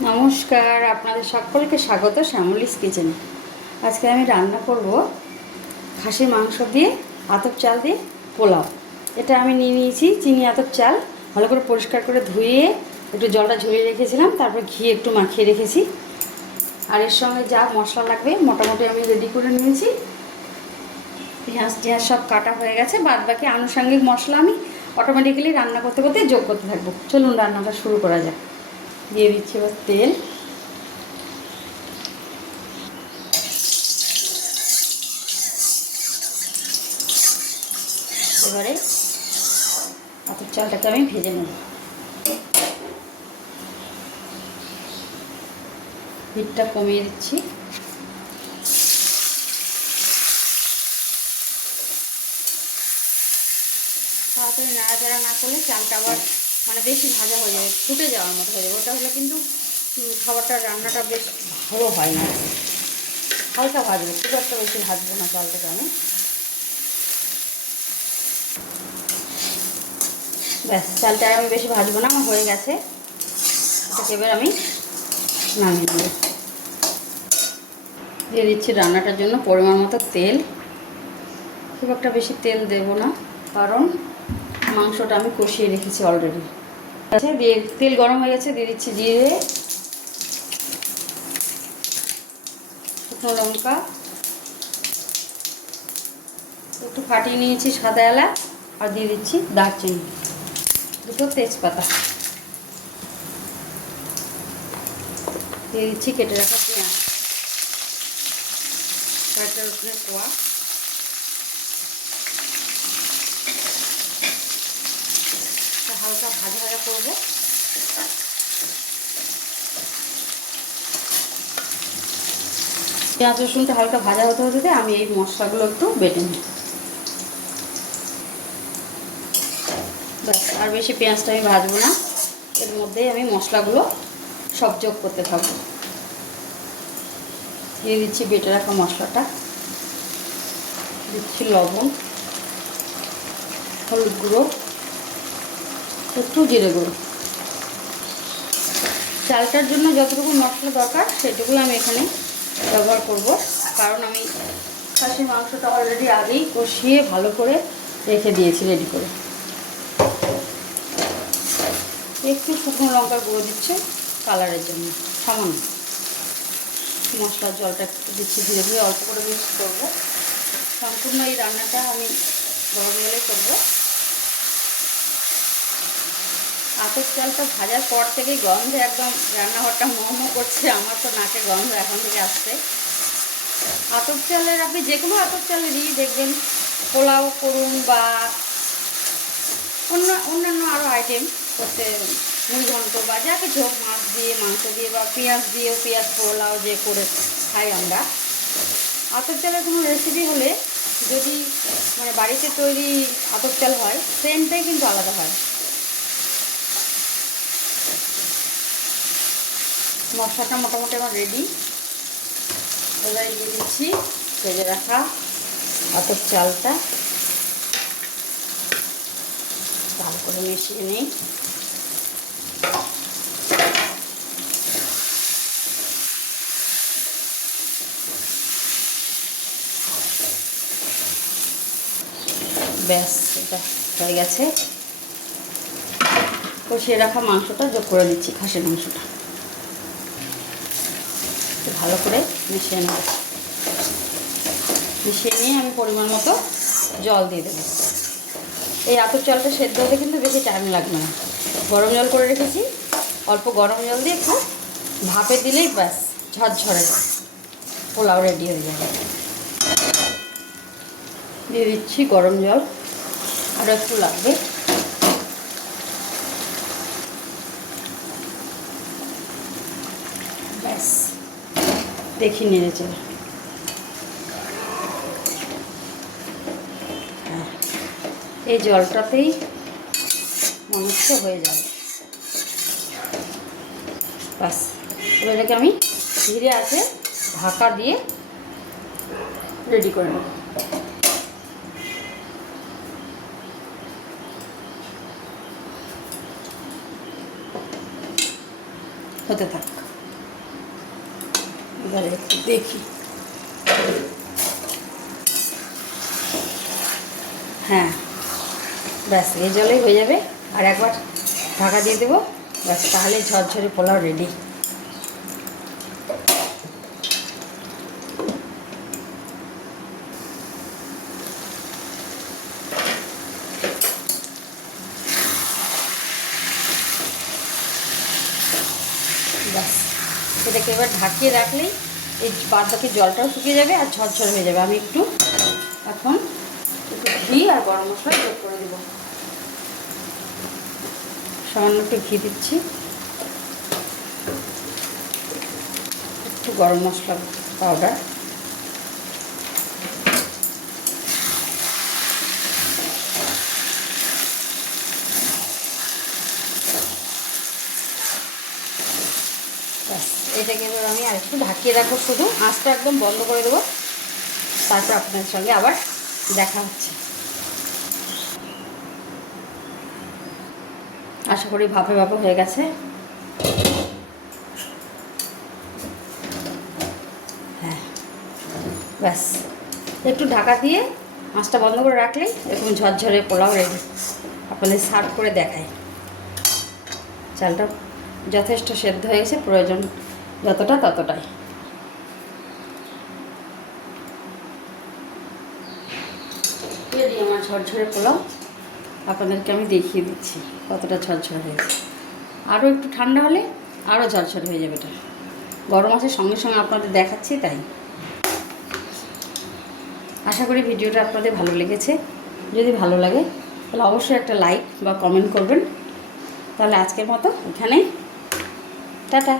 নমস্কার, আপনাদের সকলকে স্বাগত শ্যামলিস কিচেনে। আজকে আমি রান্না করব খাসির মাংস দিয়ে আতপ চাল দিয়ে পোলাও। এটা আমি নিয়ে নিয়েছি চিনি আতপ চাল, ভালো করে পরিষ্কার করে ধুয়ে একটু জলটা ঝরিয়ে রেখেছিলাম, তারপর ঘি একটু মাখিয়ে রেখেছি। আর এর সঙ্গে যা মশলা লাগবে মোটামুটি আমি রেডি করে নিয়েছি। পেঁয়াজ টিয়াজ সব কাটা হয়ে গেছে, বাদ বাকি আনুষঙ্গিক মশলা আমি অটোমেটিক্যালি রান্না করতে করতে যোগ করতে থাকবো। চলুন রান্নাটা শুরু করা যাক। দিয়ে দিচ্ছি এবার তেল। এবারে আতপ চালটাকে আমি ভেজে নেব। হিটটা কমিয়ে দিচ্ছি। তাড়াতাড়ি নাড়াচাড়া না করলে চালটা আবার বেশি ভাজা হয়ে যাবে, ফুটে যাওয়ার মতো হয়ে যাবে। ওটা হলে কিন্তু খাবারটা রান্নাটা বেশ ভালো হয় না। হালকা ভাজবো, খুব একটা বেশি ভাজবো না চালটাকে আমি। ব্যাস, চালটা আমি বেশি ভাজবো না, আমার হয়ে গেছে। এটাকে এবার আমি নামিয়ে দেবো। দিয়ে দিচ্ছি রান্নাটার জন্য পরিমাণ মতো তেল। খুব একটা বেশি তেল দেব না, কারণ মাংসটা আমি কষিয়ে রেখেছি অলরেডি। আচ্ছা, দিয়ে তেল গরম হয়ে গেছে, দিয়ে দিচ্ছি জিরে, শুকনো লঙ্কা, একটু ফাটিয়ে নিয়েছি সাদা এলাচ, আর দিয়ে দিচ্ছি দারচিনি, দুটো তেজপাতা, দিয়ে দিচ্ছি কেটে রাখা পেঁয়াজ, কয়েকটা রসুনের কোয়া, হালকা ভাজা ভাজা করবো। পেঁয়াজ রসুনটা হালকা ভাজা হতে হতে আমি এই মশলাগুলো একটু বেটে নিই। ব্যাস, আর বেশি পেঁয়াজটা আমি ভাজবো না, এর মধ্যেই আমি মশলাগুলো সব যোগ করতে থাকবো। দিয়ে দিচ্ছি বেটে রাখা মশলাটা, দিচ্ছি লবণ, হলুদ গুঁড়ো, একটু জিরে গুঁড়ো। চালটার জন্য যতটুকু মশলা দরকার সেটুকুই আমি এখানে ব্যবহার করব, কারণ আমি খাসির মাংসটা অলরেডি আগেই কষিয়ে ভালো করে রেখে দিয়েছি রেডি করে। একটু শুকনো লঙ্কার গুঁড়ো দিচ্ছে কালারের জন্য, সামান্য। মশলার জলটা একটু দিচ্ছি ধীরে ধীরে, অল্প করে মিক্স করবো। সম্পূর্ণ এই রান্নাটা আমি গরম জলে করবো। আতপ চালটা ভাজার পর থেকেই গন্ধে একদম রান্নাঘরটা মোমো করছে, আমার তো নাকে গন্ধ এখন থেকে আসছে। আতপ চালের আপনি যে কোনো আতপ চালেরই দেখবেন পোলাও করুন বা অন্যান্য আরও আইটেম করতে, মুড়ঘণ্ট বা যা কিছু, মাছ দিয়ে মাংস দিয়ে বা পেঁয়াজ দিয়েও পেঁয়াজ পোলাও যে করে খাই আমরা। আতপ চালের কোনো রেসিপি হলে যদি বাড়িতে তৈরি আতপ চাল হয়, সেন্টটাই কিন্তু আলাদা হয়। মশলাটা মোটামুটি আমার রেডি। এবারে দিয়ে দিচ্ছি ভেজে রাখা আতপ চালটা, ভালো করে মিশিয়ে নিই। ব্যাস, এটা হয়ে গেছে। কষিয়ে রাখা মাংসটা যোগ করে দিচ্ছি, খাসির মাংসটা ভালো করে মিশিয়ে নেব। মিশিয়ে নিয়ে আমি পরিমাণ মতো জল দিয়ে দেবো। এই আতপ চালটা সেদ্ধ হতে কিন্তু বেশি টাইম লাগবে না, গরম জল করে রেখেছি, অল্প গরম জল দিয়ে একটু ভাপে দিলেই ব্যাস ঝরঝরে পোলাও রেডি হয়ে যাবে। দিয়ে দিচ্ছি গরম জল, আরও একটু লাগবে। ব্যাস, দেখি নেড়েছে, এই জলটাতেই মাংস হয়ে যাবে। ব্যাস, এবার এটাকে আমি ধীরে আছে ঢাকা দিয়ে রেডি করে নেব। হতে থাক। এবারে একটু দেখি। হ্যাঁ, ব্যাস এই জলেই হয়ে যাবে। আর একবার ঢাকা দিয়ে দেবো, ব্যাস তাহলে ঝরঝরে পোলাও রেডি। ব্যাস এটাকে এবার ঢাকিয়ে রাখলেই এই বাদ বাকি জলটাও শুকিয়ে যাবে আর ঝরঝর হয়ে যাবে। আমি একটু এখন একটু ঘি আর গরম মশলা যোগ করে দেবো। সামান্য একটু ঘি দিচ্ছি, একটু গরম মশলা পাউডার, এটাকে এবার আমি আর একটু ঢাকিয়ে রাখবো, শুধু আঁচটা একদম বন্ধ করে দেবো। তারপর আপনাদের সঙ্গে আবার দেখা হচ্ছে। আশা করি ভাপে ভাপে হয়ে গেছে। হ্যাঁ, ব্যাস একটু ঢাকা দিয়ে আঁচটা বন্ধ করে রাখলেই এরকম ঝরঝরে পোলাও রেডি। আপনাদের সার্ভ করে দেখাই। চালটা যথেষ্ট সেদ্ধ হয়ে গেছে, প্রয়োজন যতটা ততটাই। রেডি আমার ঝরঝরে পোলাও। আপনাদেরকে আমি দেখিয়ে দিচ্ছি কতটা ঝরঝরে হয়েছে। আরও একটু ঠান্ডা হলে আরও ঝরঝরে হয়ে যাবে। এটা গরম আছে সঙ্গে সঙ্গে আপনাদের দেখাচ্ছি তাই। আশা করি ভিডিওটা আপনাদের ভালো লেগেছে। যদি ভালো লাগে তাহলে অবশ্যই একটা লাইক বা কমেন্ট করবেন। তাহলে আজকের মতো এখানেই টাটা।